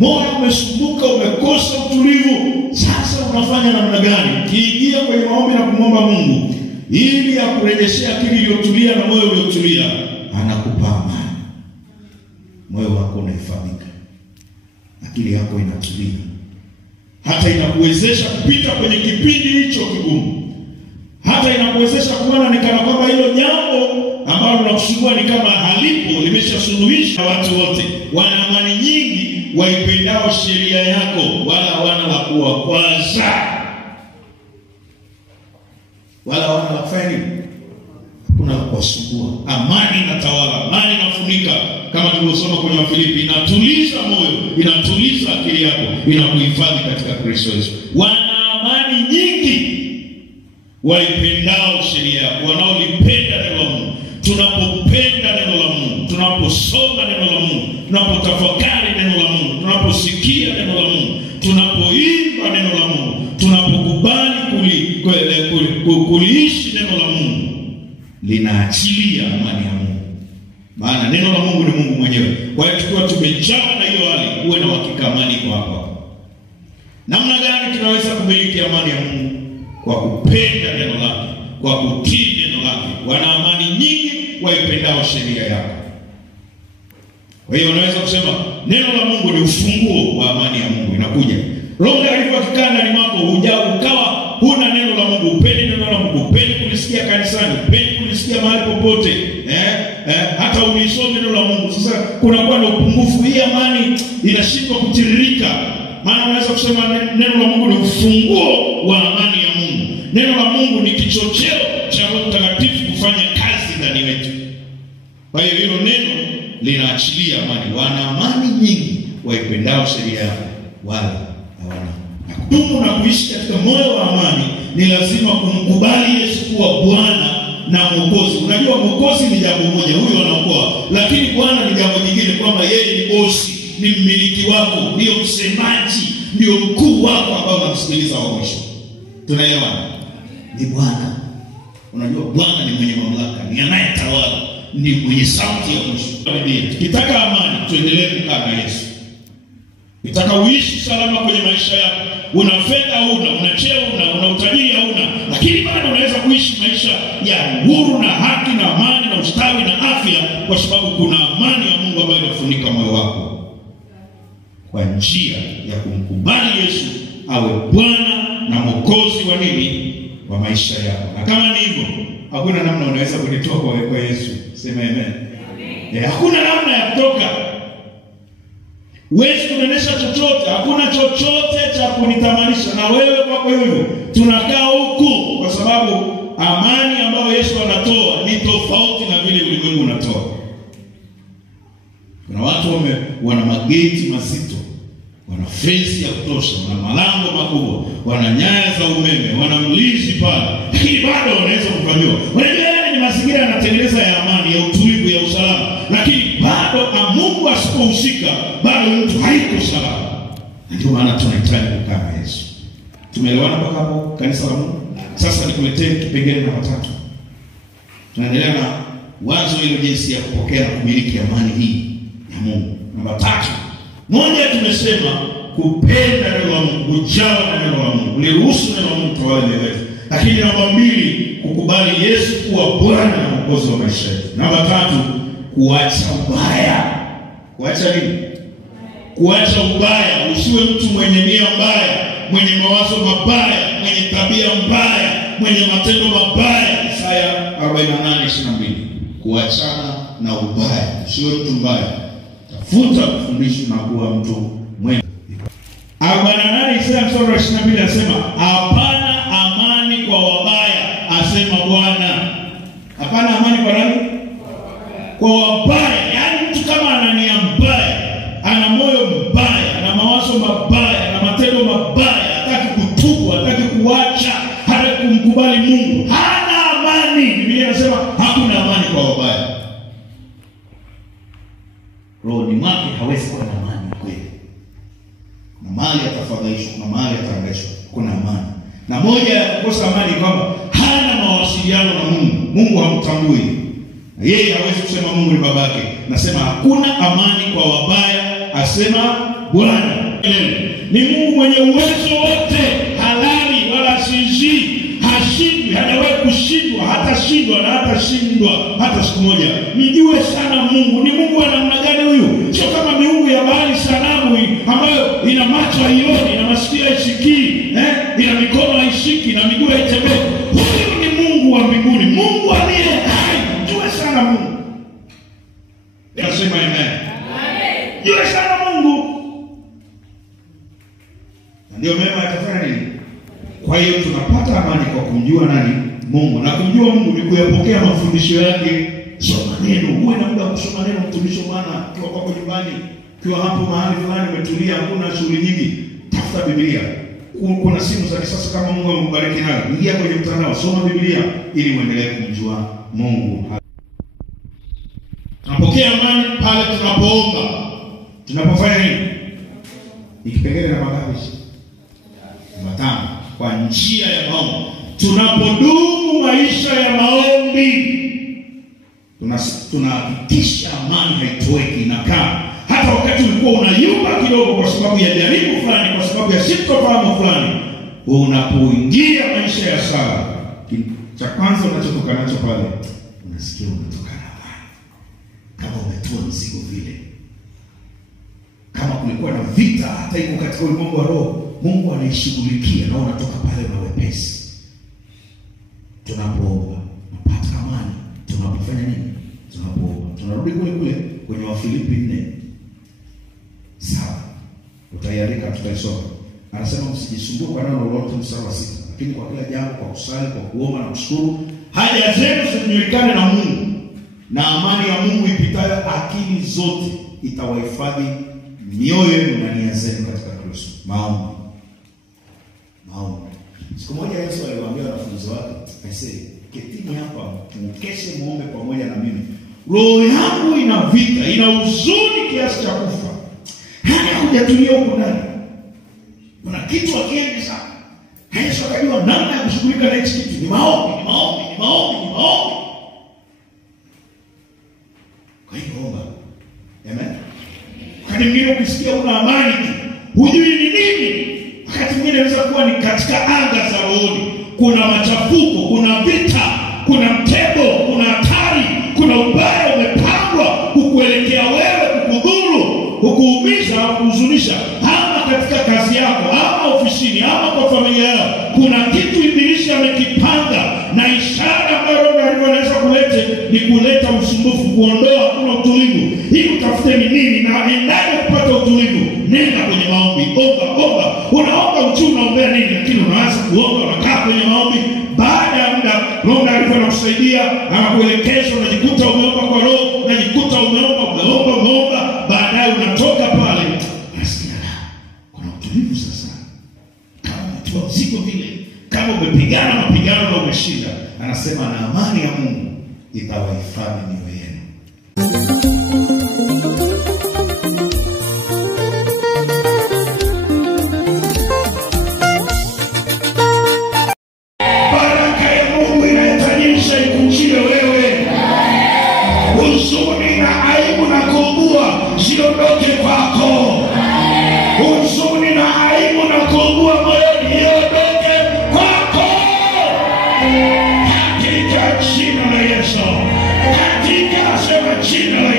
Moyo umesumbuka, umekosa utulivu. Sasa unafanya namna gani? Kiingia kwenye maombi na kumwomba Mungu ili akurejeshe akili iliyotulia na moyo uliotulia, anakupa amani. Moyo wako unafahamika, akili yako inatulia, hata inakuwezesha kupita kwenye kipindi hicho kigumu, hata inakuwezesha kuona ni kana kwamba hilo jambo ambalo unakusumbua ni kama halipo, limeshasuluhishwa. Watu wote wana amani nyingi waipendao sheria yako, wala wana la kuwakwaza, wala wana la kufanya nini? Kuna kuwasumbua. Amani inatawala, amani inafunika, kama tulivyosoma kwenye Wafilipi, inatuliza moyo, inatuliza akili yako, inakuhifadhi katika Kristo Yesu. Wana amani nyingi waipendao sheria yako, wanaolipenda neno la Mungu. Tunapopenda neno la Mungu, tunaposoma neno la Mungu, tunapotafakari neno la Mungu, tunaposikia neno la Mungu, tunapoimba neno la Mungu, tunapokubali kuliishi neno la Mungu, linaachilia amani ya Mungu. Maana neno la Mungu ni Mungu mwenyewe. Kwa hiyo tukiwa tumejawa na hiyo hali, uwe na hakika amani kwa hapa. Namna gani tunaweza kumiliki amani ya Mungu? Kwa kupenda neno lake, kwa kutii neno lake. Wana amani nyingi waipendao sheria yako. Kwa hiyo unaweza kusema neno la Mungu ni ufunguo wa amani ya Mungu. Inakuja Roho Mtakatifu akikaa ndani mwako, ukawa huna neno la Mungu, upendi neno la Mungu, upendi kulisikia kanisani, upendi kulisikia mahali popote, hata unisome neno la Mungu. Sasa kunakuwa na upungufu, hii amani inashindwa kutiririka. Maana unaweza kusema neno la Mungu ni ufunguo wa amani ya Mungu. Neno la Mungu ni kichocheo cha Roho Mtakatifu kufanya kazi ndani yetu. Kwa hiyo hilo neno linaachilia amani. Wana amani nyingi waipendao sheria yako, wala hawana. Na kudumu na kuishi katika moyo wa amani, ni lazima kumkubali Yesu kuwa Bwana na Mwokozi. Unajua Mwokozi ni jambo moja, huyo anaokoa, lakini Bwana ni jambo jingine, kwamba yeye ni bosi, ni mmiliki wako, ndio msemaji, ndio mkuu wako ambao unamsikiliza wa mwisho. Tunaelewana? Ni Bwana. Unajua Bwana ni mwenye mamlaka, ni anayetawala, ni mwenye sauti ya mwisho. Tukitaka amani, tuendelee kukaa na Yesu. Ukitaka uishi salama kwenye maisha yako, una fedha una cheo una utajiri una, lakini bado unaweza kuishi maisha ya uhuru na haki na amani na ustawi na afya, kwa sababu kuna amani ya Mungu ambayo inafunika moyo wako, kwa njia ya kumkubali Yesu awe Bwana na Mwokozi wa nini? Wa maisha yako. Na kama ni hivyo, hakuna namna unaweza kulitoka kwa Yesu. Sema amen. Hakuna namna ya kutoka. Wewe kunanesha chochote, hakuna chochote cha kunitamanisha na wewe kwako hivyo. Tunakaa huku kwa sababu amani ambayo Yesu anatoa ni tofauti na vile ulimwengu unatoa. Kuna watu wana mageti mazito, wana fence ya kutosha, wana malango makubwa, wana nyaya za umeme, wana mlinzi pale, lakini bado wanaweza kufanywa. Wanaendelea ni mazingira yanatengeneza ya amani, ya utulivu, ya usalama, lakini bado Mungu asipohusika, bado mtu haiko salama. Ndio maana tunahitaji kukaa na Yesu. Tumeelewana mpaka hapo, kanisa la Mungu? Sasa nikuletee kipengele namba 3. Tunaendelea na wazo hilo, jinsi ya kupokea na kumiliki amani hii ya Mungu. Namba 3. Moja, tumesema kupenda neno la Mungu, kujawa na neno la Mungu, uliruhusu neno la Mungu tawale wewe. Lakini namba 2, kukubali Yesu kuwa Bwana na Mwokozi wa maisha yetu. Namba 3, kuacha ubaya. Kuacha nini? Kuacha ubaya. Usiwe mtu mwenye nia mbaya, mwenye mawazo mabaya, mwenye tabia mbaya, mwenye matendo mabaya. Isaya 48:22. Kuachana na ubaya. Usiwe mtu mbaya. Tafuta kufundishwa na kuwa mtu mwema. 48 Isaya 22 anasema, hapana amani kwa wabaya, asema Bwana. Hapana amani kwa nani? Kwa wabaya. Yaani mtu kama ana nia mbaya, ana moyo mbaya, ana mawazo mabaya, ana matendo mabaya, hataki kutubu, hataki kuacha na mahali atafadhaishwa, kuna mahali ataangaishwa, kuna amani. Na moja ya kukosa amani kwamba hana mawasiliano na Mungu. Mungu hamtambui. Na yeye hawezi kusema Mungu ni babake. Nasema hakuna amani kwa wabaya, asema Bwana. Ni Mungu mwenye uwezo wote, halali wala sinzi, hashindwi, hajawahi kushindwa, hatashindwa na hatashindwa hata siku moja. Nijue sana Mungu. Ni Mungu wa namna gani huyu? Sio kama miungu ya bahari sanamu ambayo ina macho haioni, ina masikio haisikii, ina mikono haishiki na miguu haitembei. Huyu ni Mungu wa mbinguni, Mungu aliye hai. Jue sana Mungu. Nasema amen. Amen. Jue sana Mungu. Ndio mema atafanya nini? Kwa hiyo tunapata amani kwa kumjua nani? Mungu. Na kumjua Mungu ni kuyapokea mafundisho yake. Soma neno. Uwe na muda wa kusoma neno, mtumishi wa Bwana, ukiwa kwako nyumbani, ukiwa hapo mahali fulani umetulia, hakuna shughuli nyingi, tafuta Biblia. Kuna simu za kisasa kama Mungu amekubariki nayo. Ingia kwenye mtandao, soma Biblia ili uendelee kumjua Mungu. Tunapokea amani pale tunapoomba. Tunapofanya nini? Ikipengele na magapi? Matano. Kwa njia ya maombi. Tunapodumu maisha ya maombi, tunahakikisha amani haitoweki, inakaa. Hata wakati ulikuwa unayumba kidogo kwa sababu ya jaribu fulani, kwa sababu ya sitofahamu fulani, unapoingia maisha ya sala, cha kwanza unachotoka nacho pale, unasikia unatoka na amani. Kama umetoa mzigo vile. Kama kulikuwa na vita hata iko katika ulimwengu wa roho, Mungu anaishughulikia na unatoka pale na wepesi. Tunapoomba tunapata amani. Tunapofanya nini? Tunapoomba. Tunarudi kule kwenye Wafilipi 4. Sawa. Utaiandika, tutaisoma. Anasema msijisumbue kwa neno lolote, mstari wa 6. Lakini kwa kila jambo kwa kusali, kwa kuomba na kushukuru, haja zenu zijulikane na Mungu. Na amani ya Mungu ipitayo akili zote itawahifadhi mioyo yenu na nia zenu katika Kristo. Maombi. Siku moja Yesu aliwaambia wanafunzi wake, "Aisee, ketini hapa, mkeshe muombe pamoja na mimi. Roho yangu ina vita, ina huzuni kiasi cha kufa. Hana hujatulia huko ndani. Kuna kitu akiendi sana." Yesu akajua namna ya kushughulika na hicho kitu. Ni maombi. Kwa hiyo omba. Amen. Wakati mwingine ukisikia una amani, hujui ni nini. Wakati mwingine inaweza kuwa ni katika anga za rohoni. Kuna machafuko, kuna vita, kuna mtego, kuna hatari, kuna ubaya umepangwa kukuelekea wewe, kukudhuru, kukuumiza, kuhuzunisha, ama katika kazi yako, ama ofisini, ama kwa familia yako. Kuna kitu ibilisi amekipanga, na ishara ambayo anaweza kuleta ni kuleta usumbufu, kuondoa kuna utulivu. Hii utafute ni nini na endaje kupata utulivu? Nenda kwenye maombi, omba. Unaomba uchi unaombea nini? Lakini unaanza kuomba, unakaa kwenye maombi. Baada ya muda, Mungu alikuwa anakusaidia, anakuelekeza, unajikuta umeomba kwa roho, unajikuta umeomba, baadaye unatoka pale, unasikia kuna utulivu sasa. Kama umetoa mzigo vile, kama umepigana mapigano na umeshinda, anasema na amani ya Mungu itawahifadhi mioyo yenu. Huzuni na aibu na kuugua ziondoke kwako. Huzuni na aibu na kuugua moyoni ziondoke kwako. Katika jina la Yesu. Katika jina la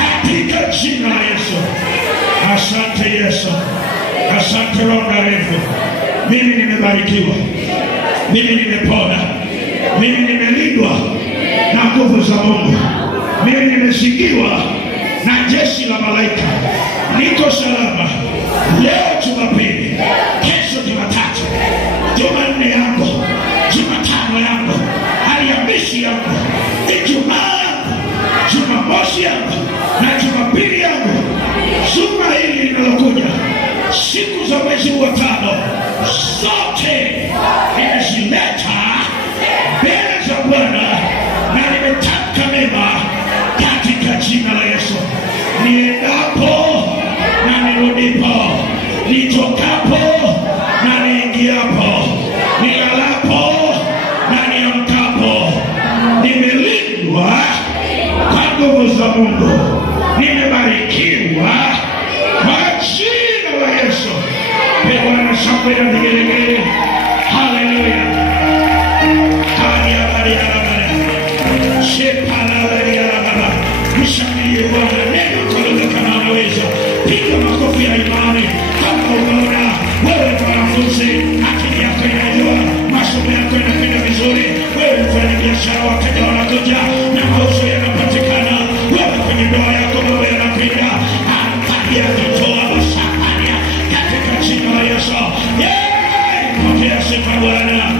katika jina la Yesu. Asante Yesu, asante Roho Mtakatifu. Mimi nimebarikiwa, mimi nimepona, mimi nimelindwa na nguvu za Mungu, mimi nimeshikiliwa na jeshi la malaika, niko salama. Leo Jumapili, kesho Jumatatu, Jumanne yangu, Jumatano yangu, Alhamisi yangu, Ijumaa yangu, Jumamosi yangu na Jumapili yangu, juma hili linalokuja, siku za mwezi wa 5, zote nimezileta mbele za Bwana na nimetamka mema katika jina la Yesu. Niendapo na nirudipo, nitokapo na niingiapo, nilalapo na niamkapo, nimelindwa kwa nguvu za Mungu, nimebarikiwa kwa jina la Yesu. Bwana shangwe na vigelegele. Haleluya. Mshangilie Bwana, neno kwa lugha kama unaweza. Piga makofi ya imani kama unaona wewe mwanafunzi, akili yako inajua, masomo yako yanakwenda vizuri, wewe mfanya biashara, wateja wanakuja na mauzo yanapatikana, wewe kwenye ndoa yako mambo yanakwenda, angalia kutoa mashakania katika jina la Yesu. Pokea sifa Bwana.